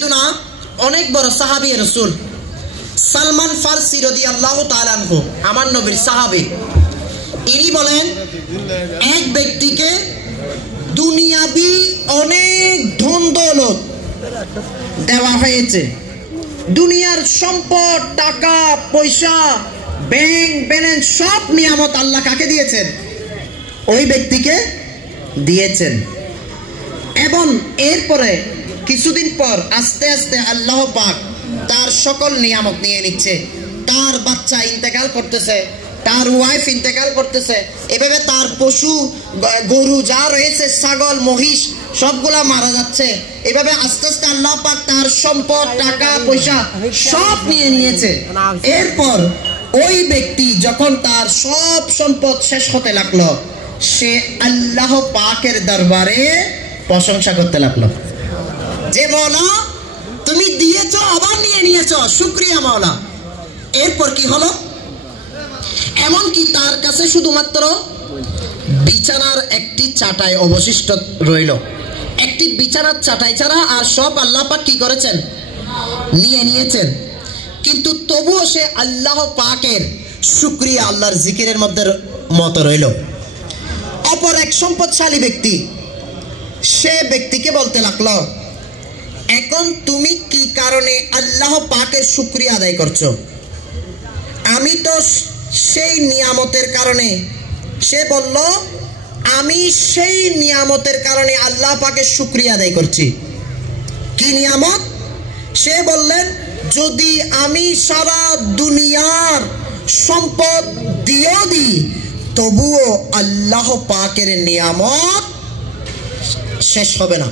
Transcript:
সাইয়্যিদুনা অনেক বড় সাহাবী রাসূল সালমান ফারসি রাদিয়াল্লাহু তাআলা আনহু আমার নবীর সাহাবী ইনি বলেন এক ব্যক্তিকে দুনিয়াবি অনেক ধন দৌলত দেওয়া হয়েছে, দুনিয়ার সম্পদ টাকা পয়সা ব্যাংক ব্যালেন্স সব নিয়ামত আল্লাহ কাকে দিয়েছেন? ওই ব্যক্তিকে দিয়েছেন। এবং এরপরে কিছুদিন পর আস্তে আস্তে আল্লাহ পাক তার সকল নিয়ামত নিয়ে নিচ্ছে। তার বাচ্চা ইন্তেকাল করতেছে, তার ওয়াইফ ইন্তেকাল করতেছে, এভাবে তার পশু গরু যা রয়েছে ছাগল মহিষ সবগুলা মারা যাচ্ছে। এভাবে আস্তে আস্তে আল্লাহ পাক তার সম্পদ টাকা পয়সা সব নিয়ে নিয়েছে। এরপর ওই ব্যক্তি যখন তার সব সম্পদ শেষ হতে লাগলো, সে আল্লাহ পাকের দরবারে প্রশংসা করতে লাগলো যে মাওলা তুমি দিয়েছো আবার নিয়ে নিয়েছো, শুকরিয়া মাওলা। এরপর কি হলো? এমনকি তার কাছে শুধুমাত্র বিছানার একটি চাটাই অবশিষ্ট রইল, একটি বিছানার চাটাই ছাড়া আর সব আল্লাহ পাক কি করেছেন? নিয়ে নিয়েছেন। কিন্তু তবুও সে আল্লাহ পাকের শুকরিয়া আল্লাহর জিকিরের মধ্যে মতো রইল। অপর এক সম্পদশালী ব্যক্তি সে ব্যক্তিকে বলতে লাগলো, এখন তুমি কি কারণে আল্লাহ পাকের শুকরিয়া আদায় করছো? আমি তো সেই নিয়ামতের কারণে। সে বলল, আমি সেই নিয়ামতের কারণে আল্লাহ পাকের শুকরিয়া আদায় করছি। কি নিয়ামত? সে বললেন, যদি আমি সারা দুনিয়ার সম্পদ দিয়েও দিই তবুও আল্লাহ পাকের নিয়ামত শেষ হবে না।